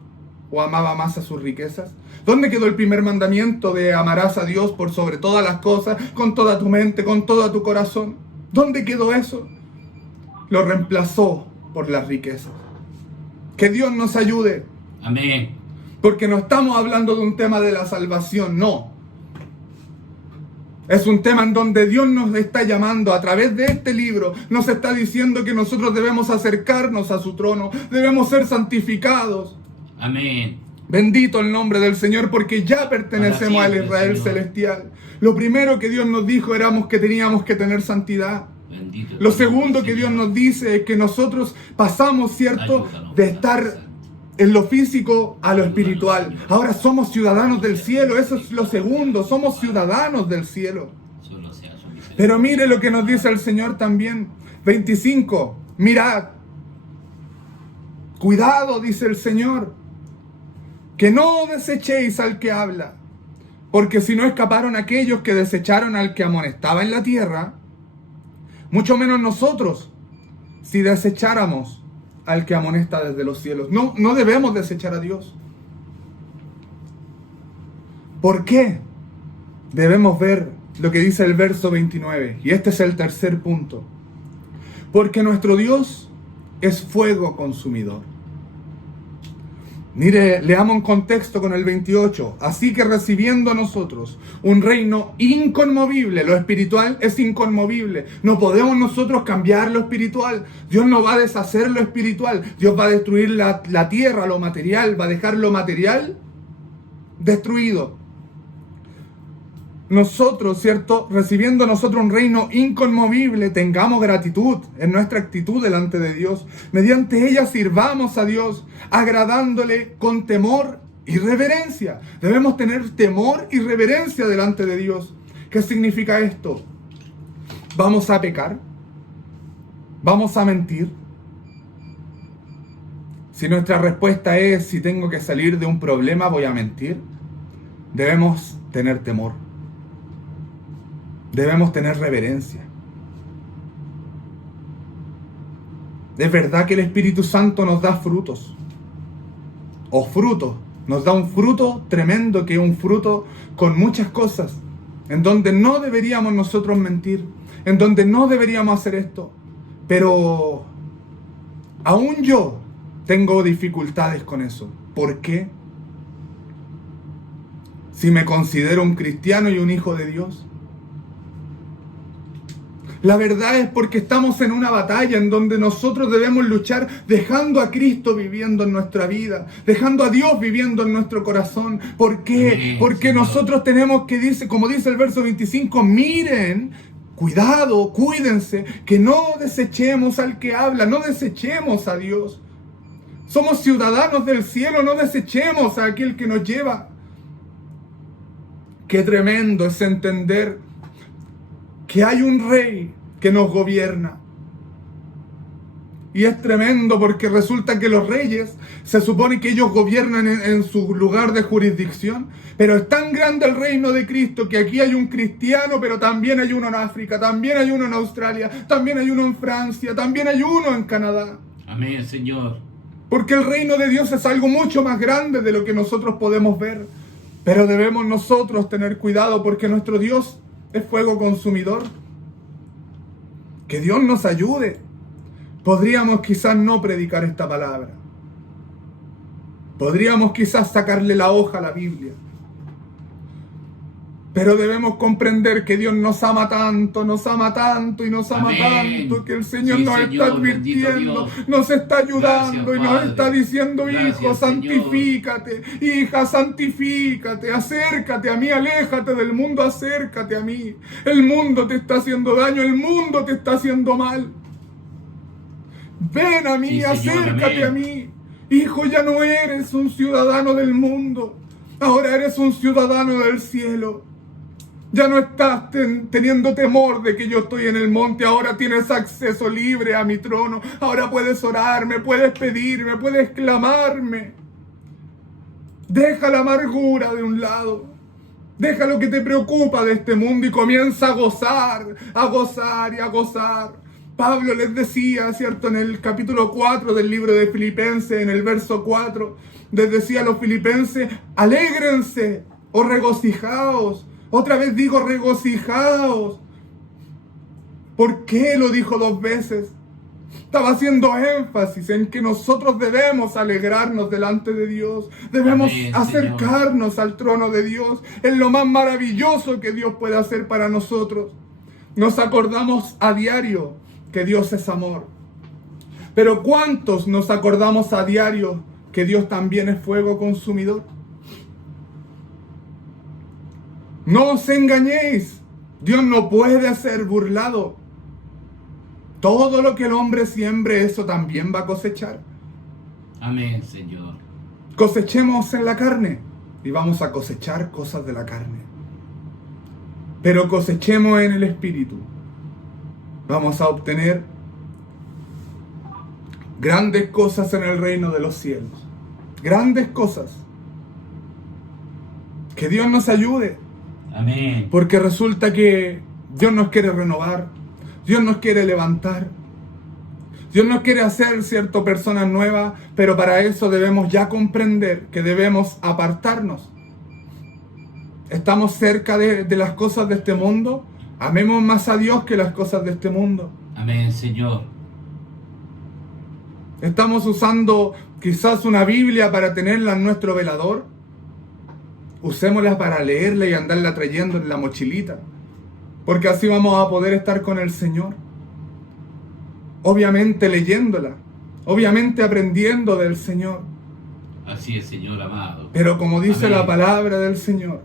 o amaba más a sus riquezas? ¿Dónde quedó el primer mandamiento de amarás a Dios por sobre todas las cosas, con toda tu mente, con todo tu corazón? ¿Dónde quedó eso? Lo reemplazó por las riquezas. Que Dios nos ayude. Amén. Porque no estamos hablando de un tema de la salvación, no. Es un tema en donde Dios nos está llamando a través de este libro. Nos está diciendo que nosotros debemos acercarnos a su trono. Debemos ser santificados. Amén. Bendito el nombre del Señor, porque ya pertenecemos Para al siempre, Israel Señor. celestial. Lo primero que Dios nos dijo éramos que teníamos que tener santidad. Bendito Lo tu nombre, segundo que Dios Señor. nos dice es que nosotros pasamos, ¿cierto?, Ayúdanos, de Padre estar Santo. en lo físico a lo espiritual. Ahora somos ciudadanos del cielo, eso es lo segundo, somos ciudadanos del cielo. Solo sea su misericordia. Pero mire lo que nos dice el Señor también. 25, mirad. Cuidado, dice el Señor, que no desechéis al que habla, porque si no escaparon aquellos que desecharon al que amonestaba en la tierra, mucho menos nosotros, si desecháramos al que amonesta desde los cielos. No debemos desechar a Dios. ¿Por qué? Debemos ver lo que dice el verso 29. Y este es el tercer punto. Porque nuestro Dios es fuego consumidor. Mire, leamos un contexto con el 28. Así que recibiendo nosotros un reino inconmovible, lo espiritual es inconmovible. No podemos nosotros cambiar lo espiritual. Dios no va a deshacer lo espiritual. Dios va a destruir la tierra, lo material, va a dejar lo material destruido. Nosotros, ¿cierto? Recibiendo nosotros un reino inconmovible, tengamos gratitud en nuestra actitud delante de Dios. Mediante ella sirvamos a Dios, agradándole con temor y reverencia. Debemos tener temor y reverencia delante de Dios. ¿Qué significa esto? ¿Vamos a pecar? ¿Vamos a mentir? Si nuestra respuesta es, si tengo que salir de un problema, voy a mentir, debemos tener temor. Debemos tener reverencia. Es verdad que el Espíritu Santo nos da frutos. O frutos. Nos da un fruto tremendo, que es un fruto con muchas cosas. En donde no deberíamos nosotros mentir. En donde no deberíamos hacer esto. Pero aún yo tengo dificultades con eso. ¿Por qué? Si me considero un cristiano y un hijo de Dios. La verdad es porque estamos en una batalla en donde nosotros debemos luchar dejando a Cristo viviendo en nuestra vida, dejando a Dios viviendo en nuestro corazón. ¿Por qué? Amén, Porque Señor. nosotros tenemos que, como dice el verso 25, miren, cuidado, cuídense, que no desechemos al que habla, no desechemos a Dios. Somos ciudadanos del cielo, no desechemos a aquel que nos lleva. Qué tremendo es entender que hay un rey que nos gobierna. Y es tremendo porque resulta que los reyes, se supone que ellos gobiernan en su lugar de jurisdicción, pero es tan grande el reino de Cristo que aquí hay un cristiano, pero también hay uno en África, también hay uno en Australia, también hay uno en Francia, también hay uno en Canadá. Amén, Señor. Porque el reino de Dios es algo mucho más grande de lo que nosotros podemos ver. Pero debemos nosotros tener cuidado porque nuestro Dios es fuego consumidor. Que Dios nos ayude. Podríamos quizás no predicar esta palabra. Podríamos quizás sacarle la hoja a la Biblia. Pero debemos comprender que Dios nos ama tanto y nos ama Amén. tanto, que el Señor Sí, nos Señor, está advirtiendo, bendito Dios. nos está ayudando. Gracias, y nos Padre. está diciendo, Gracias, hijo, Señor. santifícate, hija, santifícate, acércate a mí, aléjate del mundo, acércate a mí. El mundo te está haciendo daño, el mundo te está haciendo mal. Ven a mí, Sí, Señor, acércate amén. a mí. Hijo, ya no eres un ciudadano del mundo, ahora eres un ciudadano del cielo. Ya no estás teniendo temor de que yo estoy en el monte. Ahora tienes acceso libre a mi trono. Ahora puedes orarme, puedes pedirme, puedes clamarme. Deja la amargura de un lado. Deja lo que te preocupa de este mundo y comienza a gozar y a gozar. Pablo les decía, ¿cierto? En el capítulo 4 del libro de Filipenses, en el verso 4, les decía a los filipenses, alégrense o regocijaos. Otra vez digo, regocijaos. ¿Por qué lo dijo 2 veces? Estaba haciendo énfasis en que nosotros debemos alegrarnos delante de Dios. Debemos Amén, acercarnos al trono de Dios. Es lo más maravilloso que Dios puede hacer para nosotros. Nos acordamos a diario que Dios es amor. Pero ¿cuántos nos acordamos a diario que Dios también es fuego consumidor? No os engañéis, Dios no puede ser burlado. Todo lo que el hombre siembre, eso también va a cosechar. Amén, Señor. Cosechemos en la carne y vamos a cosechar cosas de la carne. Pero cosechemos en el Espíritu. Vamos a obtener grandes cosas en el reino de los cielos. Grandes cosas. Que Dios nos ayude. Amén. Porque resulta que Dios nos quiere renovar, Dios nos quiere levantar, Dios nos quiere hacer, cierto, personas nuevas, pero para eso debemos ya comprender que debemos apartarnos. Estamos cerca de las cosas de este mundo, amemos más a Dios que las cosas de este mundo. Amén, Señor. Estamos usando quizás una Biblia para tenerla en nuestro velador. Usémosla para leerla y andarla trayendo en la mochilita. Porque así vamos a poder estar con el Señor. Obviamente leyéndola. Obviamente aprendiendo del Señor. Así es, Señor amado. Pero como dice Amén. la palabra del Señor,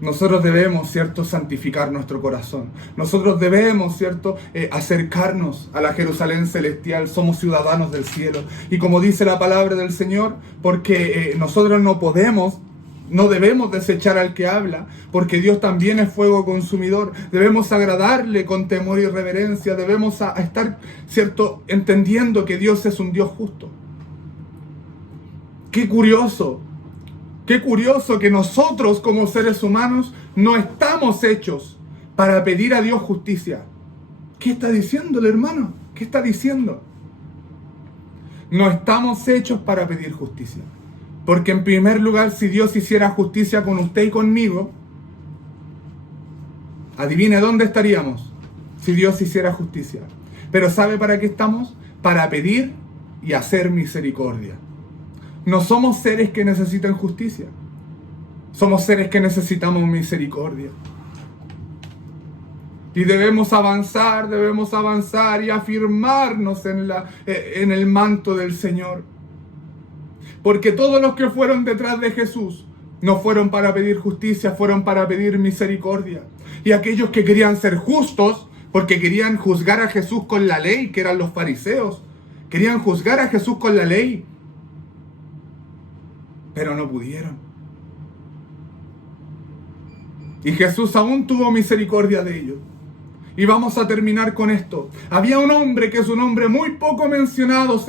nosotros debemos, ¿cierto?, santificar nuestro corazón. Nosotros debemos, ¿cierto?, acercarnos a la Jerusalén celestial. Somos ciudadanos del cielo. Y como dice la palabra del Señor, porque nosotros no debemos desechar al que habla, porque Dios también es fuego consumidor. Debemos agradarle con temor y reverencia. Debemos estar, ¿cierto?, entendiendo que Dios es un Dios justo. Qué curioso que nosotros como seres humanos no estamos hechos para pedir a Dios justicia. ¿Qué está diciendo el hermano? ¿Qué está diciendo? No estamos hechos para pedir justicia. Porque en primer lugar, si Dios hiciera justicia con usted y conmigo, adivine dónde estaríamos si Dios hiciera justicia. Pero ¿sabe para qué estamos? Para pedir y hacer misericordia. No somos seres que necesitan justicia. Somos seres que necesitamos misericordia. Y debemos avanzar y afirmarnos en el manto del Señor. Porque todos los que fueron detrás de Jesús no fueron para pedir justicia, fueron para pedir misericordia. Y aquellos que querían ser justos, porque querían juzgar a Jesús con la ley, que eran los fariseos, Querían juzgar a Jesús con la ley, pero no pudieron. Y Jesús aún tuvo misericordia de ellos. Y vamos a terminar con esto. Había un hombre que es un hombre muy poco mencionado,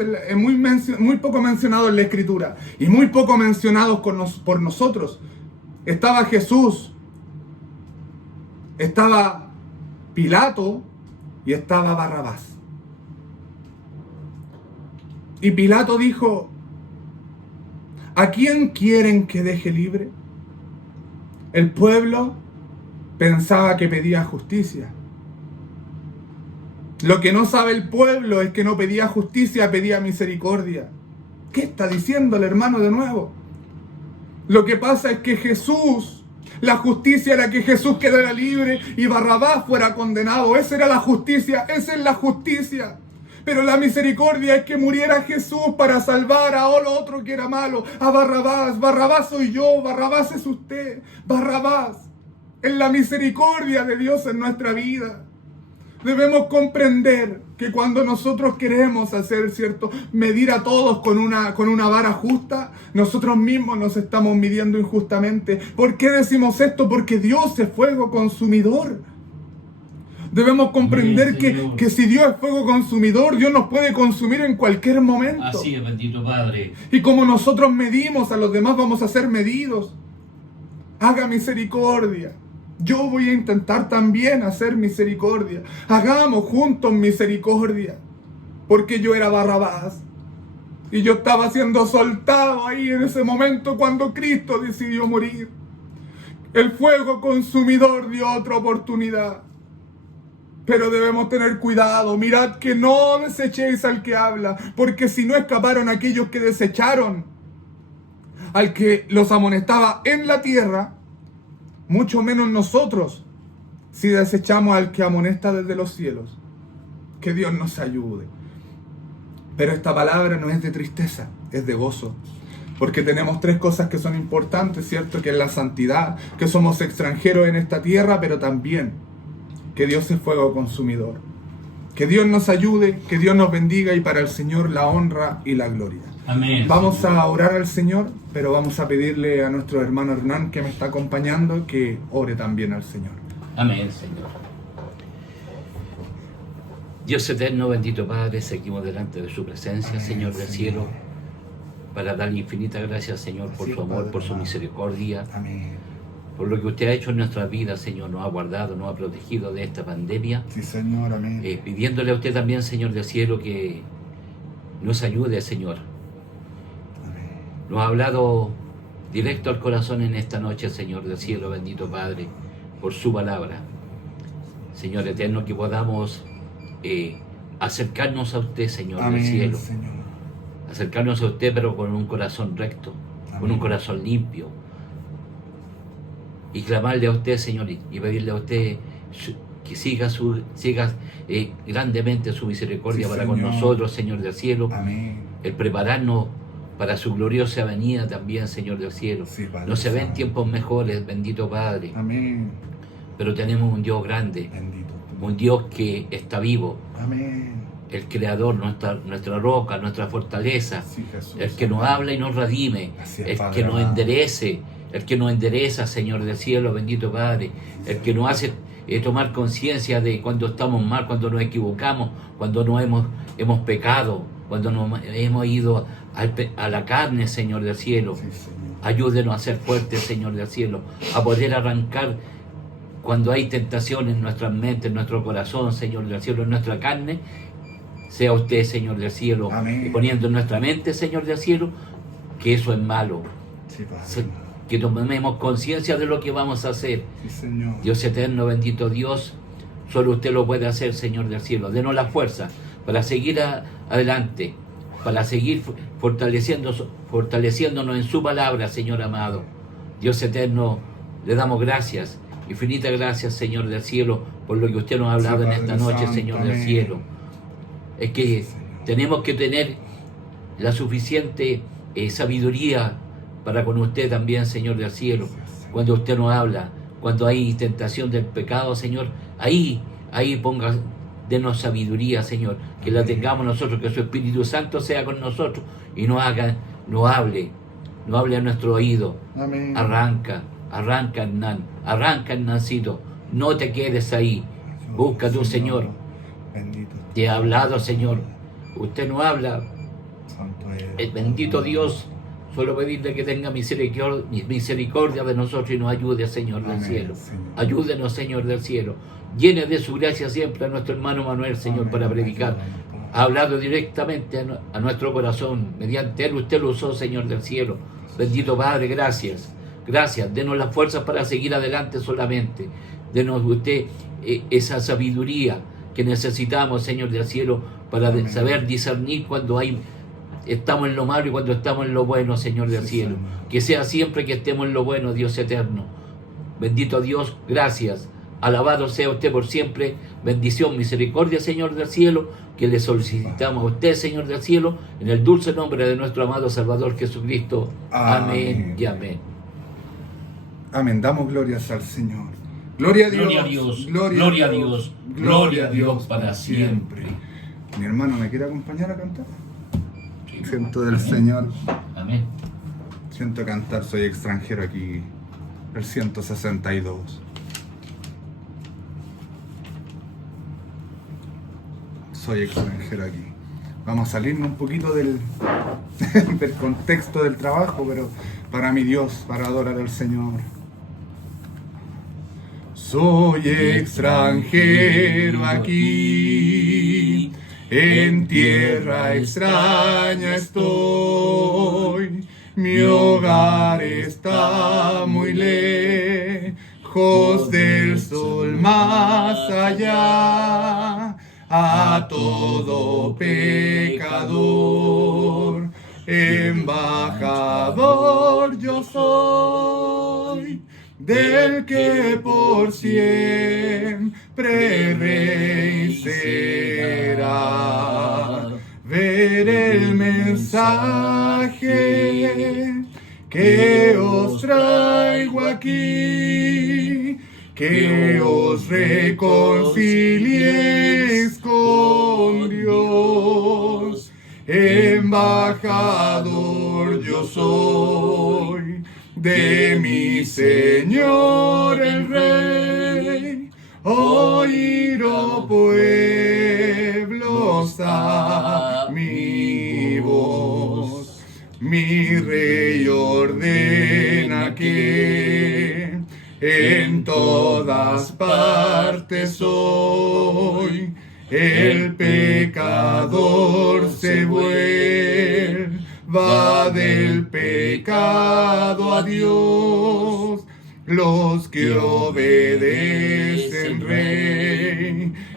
muy poco mencionado en la Escritura y muy poco mencionado por nosotros. Estaba Jesús, estaba Pilato y estaba Barrabás. Y Pilato dijo: ¿a quién quieren que deje libre? El pueblo pensaba que pedía justicia. Lo que no sabe el pueblo es que no pedía justicia, pedía misericordia. ¿Qué está diciendo el hermano de nuevo? Lo que pasa es que Jesús, la justicia era que Jesús quedara libre y Barrabás fuera condenado. Esa era la justicia, esa es la justicia. Pero la misericordia es que muriera Jesús para salvar a lo otro que era malo, a Barrabás. Barrabás soy yo, Barrabás es usted. Barrabás es la misericordia de Dios en nuestra vida. Debemos comprender que cuando nosotros queremos hacer, ¿cierto?, medir a todos con una vara justa, nosotros mismos nos estamos midiendo injustamente. ¿Por qué decimos esto? Porque Dios es fuego consumidor. Debemos comprender que si Dios es fuego consumidor, Dios nos puede consumir en cualquier momento. Así es, bendito Padre. Y como nosotros medimos a los demás, vamos a ser medidos. Haga misericordia. Yo voy a intentar también hacer misericordia. Hagamos juntos misericordia. Porque yo era Barrabás. Y yo estaba siendo soltado ahí en ese momento cuando Cristo decidió morir. El fuego consumidor dio otra oportunidad. Pero debemos tener cuidado. Mirad que no desechéis al que habla. Porque si no escaparon aquellos que desecharon al que los amonestaba en la tierra, mucho menos nosotros, si desechamos al que amonesta desde los cielos. Que Dios nos ayude. Pero esta palabra no es de tristeza, es de gozo. Porque tenemos tres cosas que son importantes, ¿cierto? Que es la santidad, que somos extranjeros en esta tierra, pero también que Dios es fuego consumidor. Que Dios nos ayude, que Dios nos bendiga y para el Señor la honra y la gloria. Amén. Vamos a orar al Señor, pero vamos a pedirle a nuestro hermano Hernán, que me está acompañando, que ore también al Señor. Amén, Señor. Dios eterno, bendito Padre, seguimos delante de su presencia, Amén, Señor del Señor. cielo, para darle infinitas gracias, Señor, por Así, su amor, Padre por su amado. misericordia, Amén. por lo que usted ha hecho en nuestra vida, Señor, nos ha guardado, nos ha protegido de esta pandemia, Sí, Señor, amén. pidiéndole a usted también, Señor del cielo, que nos ayude, Señor. Amén. Nos ha hablado directo al corazón en esta noche, Señor del cielo, bendito Padre, por su palabra. Señor eterno, que podamos acercarnos a usted, Señor Amén, del cielo. Señor. Acercarnos a usted, pero con un corazón recto, con Amén. un corazón limpio. Y clamarle a usted, Señor, y pedirle a usted que siga grandemente su misericordia Sí, para con Señor. nosotros, Señor del cielo. Amén. El prepararnos para su gloriosa venida también, Señor del cielo. Sí, Padre No se ven Santo. tiempos mejores, bendito Padre, Amén. pero tenemos un Dios grande, Bendito tú. un Dios que está vivo, Amén. el Creador, nuestra roca, nuestra fortaleza, Sí, Jesús. el que nos amén. habla y nos redime, Así es, el Padre que nos amado. enderece, el que nos endereza, Señor del cielo, bendito Padre, el que nos hace tomar conciencia de cuando estamos mal, cuando nos equivocamos, cuando nos hemos pecado, cuando nos hemos ido a la carne, Señor del cielo. Sí, Señor. Ayúdenos a ser fuertes, Señor del cielo, a poder arrancar cuando hay tentación en nuestras mentes, en nuestro corazón, Señor del cielo, en nuestra carne. Sea usted, Señor del cielo, Amén. y poniendo en nuestra mente, Señor del cielo, que eso es malo. Sí, Padre. Que tomemos conciencia de lo que vamos a hacer. Sí, Señor. Dios eterno, bendito Dios, solo usted lo puede hacer, Señor del cielo. Denos la fuerza para seguir adelante, para seguir fortaleciéndonos en su palabra, Señor amado. Dios eterno, le damos gracias, infinitas gracias, Señor del cielo, por lo que usted nos ha hablado Sí, en Padre esta noche, Santo, Señor del amén. cielo. Es que Sí, Señor. tenemos que tener la suficiente sabiduría para con usted también, Señor del cielo. Cuando usted nos habla, cuando hay tentación del pecado, Señor, ahí ponga denos sabiduría, Señor, que la tengamos nosotros, que su Espíritu Santo sea con nosotros y nos hable a nuestro oído. Amén. Arranca, Hernán, arranca, Hernancito, no te quedes ahí, busca a tu Señor. Bendito. Te ha hablado, Señor, usted no habla, Santo eres. bendito Dios, solo pedirle que tenga misericordia de nosotros y nos ayude, Señor del Amén, cielo. Señor. Ayúdenos, Señor del cielo. Llene de su gracia siempre a nuestro hermano Manuel, Señor, Amén. para predicar. Ayúdanos, Ha hablado directamente a nuestro corazón. Mediante él usted lo usó, Señor del cielo. Bendito Padre, gracias. Gracias. Denos las fuerzas para seguir adelante solamente. Denos usted esa sabiduría que necesitamos, Señor del cielo, para Amén. saber discernir cuando estamos en lo malo y cuando estamos en lo bueno, Señor del Sí, cielo. Señor. Que sea siempre que estemos en lo bueno, Dios eterno. Bendito Dios, gracias. Alabado sea usted por siempre. Bendición, misericordia, Señor del cielo, que le solicitamos a usted, Señor del cielo, en el dulce nombre de nuestro amado Salvador Jesucristo. Amén y amén. Amén. Damos glorias al Señor. Gloria a Dios. Gloria a Dios. Gloria a Dios. Gloria a Dios para siempre. Mi hermano, ¿me quiere acompañar a cantar? Siento del Señor. Amén. Siento cantar, soy extranjero aquí. El 162. Soy extranjero aquí. Vamos a salirnos un poquito del contexto del trabajo, pero para mi Dios, para adorar al Señor. Soy extranjero aquí, en tierra extraña estoy. Mi hogar está muy lejos del sol más allá. A todo pecador, embajador yo soy, del que por siempre rey será. Ver el mensaje que os traigo aquí, que os reconcilieis con Dios. Embajador yo soy de mi Señor el Rey. Oír, oh pueblos, a mi voz. Mi Rey ordena que en todas partes hoy el pecador se vuelva del pecado a Dios. Los que obedecen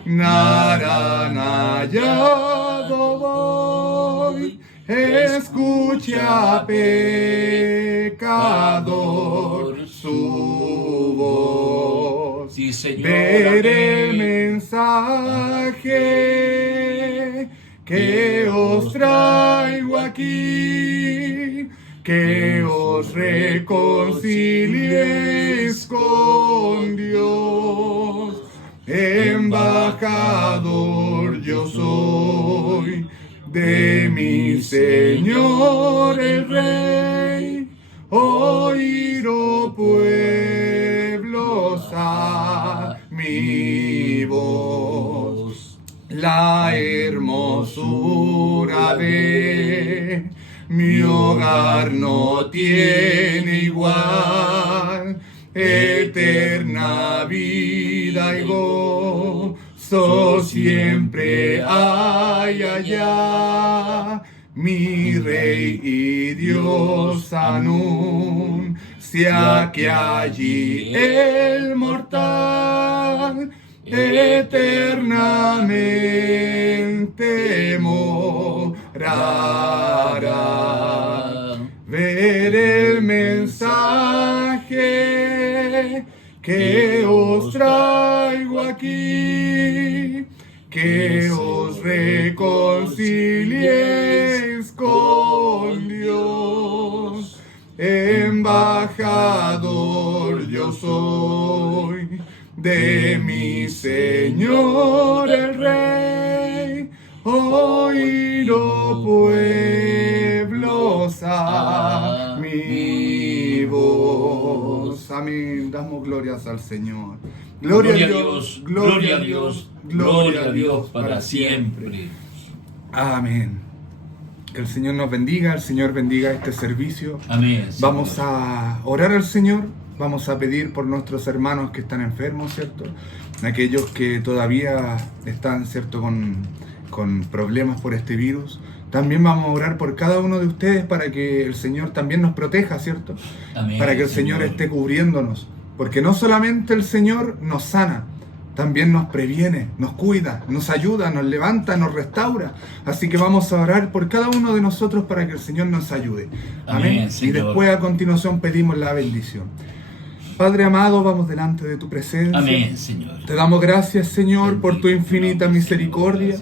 reinarán hallado voy. Escucha, pecador, su voz. Sí, Señor. Ver el Amén. mensaje que os traigo aquí, que os reconcilieis con Dios. Embajador yo soy de mi Señor el Rey. Oír, oh pueblos, a mi voz. La hermosura de mi hogar no tiene igual. Eterna vida y gozo siempre hay allá. Mi Rey y Dios anuncia que allí el mortal eternamente morará. Ver el mensaje que os traigo aquí, que os reconcilieis con Dios. Embajador yo soy de mi Señor el Rey. Oíd, oh pueblos, a mi voz. Amén. Damos glorias al Señor. Gloria a Dios, gloria a Dios, gloria a Dios para siempre. Amén. Que el Señor nos bendiga, el Señor bendiga este servicio. Amén. Vamos a orar al Señor, vamos a pedir por nuestros hermanos que están enfermos, ¿cierto? Aquellos que todavía están, ¿cierto?, con problemas por este virus. También vamos a orar por cada uno de ustedes para que el Señor también nos proteja, ¿cierto? Amén, para que el Señor esté cubriéndonos. Porque no solamente el Señor nos sana, también nos previene, nos cuida, nos ayuda, nos levanta, nos restaura. Así que vamos a orar por cada uno de nosotros para que el Señor nos ayude. Amén. Y después a continuación pedimos la bendición. Padre amado, vamos delante de tu presencia. Amén, Señor. Te damos gracias, Señor, por tu infinita misericordia.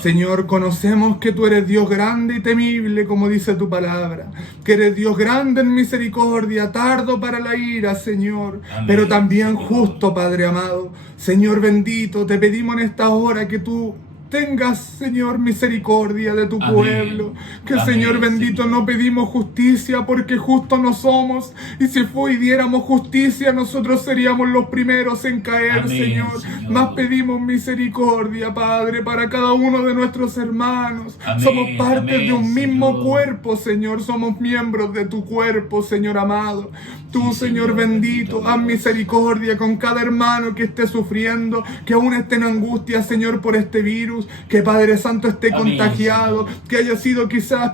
Señor, conocemos que tú eres Dios grande y temible, como dice tu palabra, que eres Dios grande en misericordia, tardo para la ira, Señor, Amén, pero también Señor. justo, Padre amado. Señor bendito, te pedimos en esta hora que tú tengas, Señor, misericordia de tu Amén. pueblo. Que, Amén, Señor bendito, Señor. no pedimos justicia porque justos no somos. Y si diéramos justicia, nosotros seríamos los primeros en caer, Amén, Señor. Señor. Más pedimos misericordia, Padre, para cada uno de nuestros hermanos. Amén, Somos parte amén, de un mismo Señor. cuerpo, Señor. Somos miembros de tu cuerpo, Señor amado. Tú, Sí, Señor Señor, bendito, bendito haz Dios. misericordia con cada hermano que esté sufriendo, que aún esté en angustia, Señor, por este virus, que Padre Santo esté Amén, contagiado, Señor. que haya sido quizás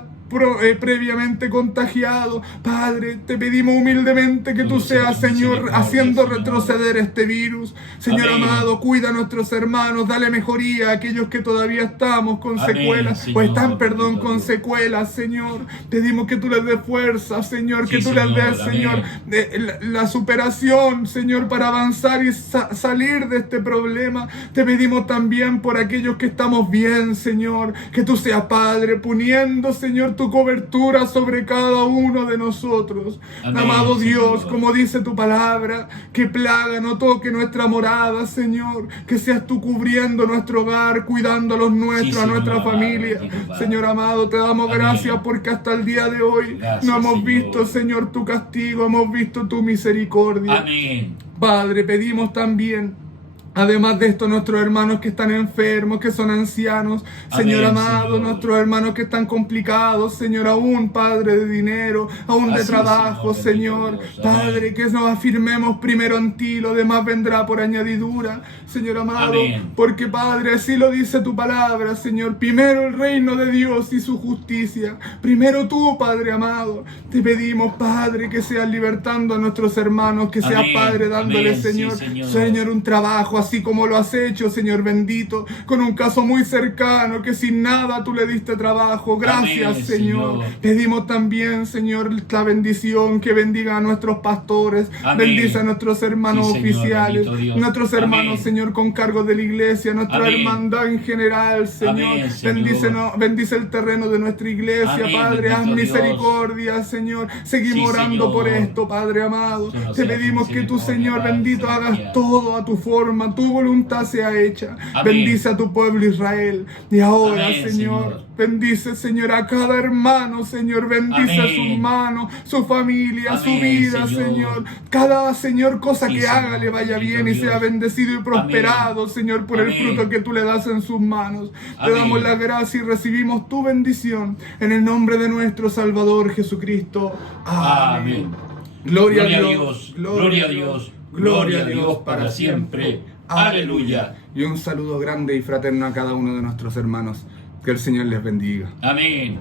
previamente contagiado. Padre, te pedimos humildemente que tú seas, Señor, misericordia, haciendo Señor. retroceder este virus. Señor Amén. amado, cuida a nuestros hermanos, dale mejoría a aquellos que todavía estamos con Amén, secuelas, o Señor, están, perdón, bendito con Dios. secuelas, Señor. Pedimos que tú les des fuerza, Señor, que Sí, tú les Señor, des, amén. Señor, la superación, Señor, para avanzar y salir de este problema. Te pedimos también por aquellos que estamos bien, Señor, que tú seas, Padre, poniendo, Señor, tu cobertura sobre cada uno de nosotros. Amén, Amado Dios, Señor. como dice tu palabra, que plaga no toque nuestra morada, Señor, que seas tú cubriendo nuestro hogar, cuidando a los nuestros, Sí, a nuestra Señor, familia. amado, bendito Padre. Señor amado, te damos Amén. gracias porque hasta el día de hoy Gracias, no hemos Señor. visto, Señor, tu castigo, hemos visto tu misericordia. Amén. Padre, pedimos también, además de esto, nuestros hermanos que están enfermos, que son ancianos, Señor Amén, amado, Señor. nuestros hermanos que están complicados, Señor, aún, Padre, de dinero, aún de Así, trabajo, Señor, Señor, bendito Dios. Padre, Amén. que nos afirmemos primero en ti, lo demás vendrá por añadidura, Señor amado, Amén. porque, Padre, así lo dice tu palabra, Señor, primero el reino de Dios y su justicia, primero tú, Padre amado, te pedimos, Padre, que seas libertando a nuestros hermanos, que seas, Amén. Padre, dándoles, Amén, sí, Señor, Señor. Señor, un trabajo, así como lo has hecho, Señor bendito, con un caso muy cercano, que sin nada tú le diste trabajo. Gracias, Amén, Señor. Señor. Pedimos también, Señor, la bendición, que bendiga a nuestros pastores, Amén. bendice a nuestros hermanos Sí, Señor, oficiales, bendito Dios. nuestros hermanos, Amén. Señor, con cargo de la iglesia, nuestra Amén. hermandad en general, Señor. Amén, Señor. Bendice el terreno de nuestra iglesia, Amén, Padre, haz bendito Dios. misericordia, Señor. Seguimos Sí, orando Señor. por esto, Padre amado. Señor, Te sea pedimos tu que tú, misericordia, Señor Padre bendito, hagas celestial. todo a tu forma, tu voluntad sea hecha. Amén. Bendice a tu pueblo Israel. Y ahora, Amén, Señor, Señor. bendice, Señor, a cada hermano, Señor. Bendice Amén. sus manos, su familia, su Amén, vida, Señor. Señor. Cada, Señor, cosa Sí, que Señor, haga le vaya bendito bien y Dios. sea bendecido y prosperado, Señor, por el Amén. fruto que tú le das en sus manos. Te Amén. damos la gracia y recibimos tu bendición en el nombre de nuestro Salvador Jesucristo. Amén. Amén. Gloria a Dios, gloria a Dios, gloria a Dios para siempre. Aleluya. Y un saludo grande y fraterno a cada uno de nuestros hermanos. Que el Señor les bendiga. Amén.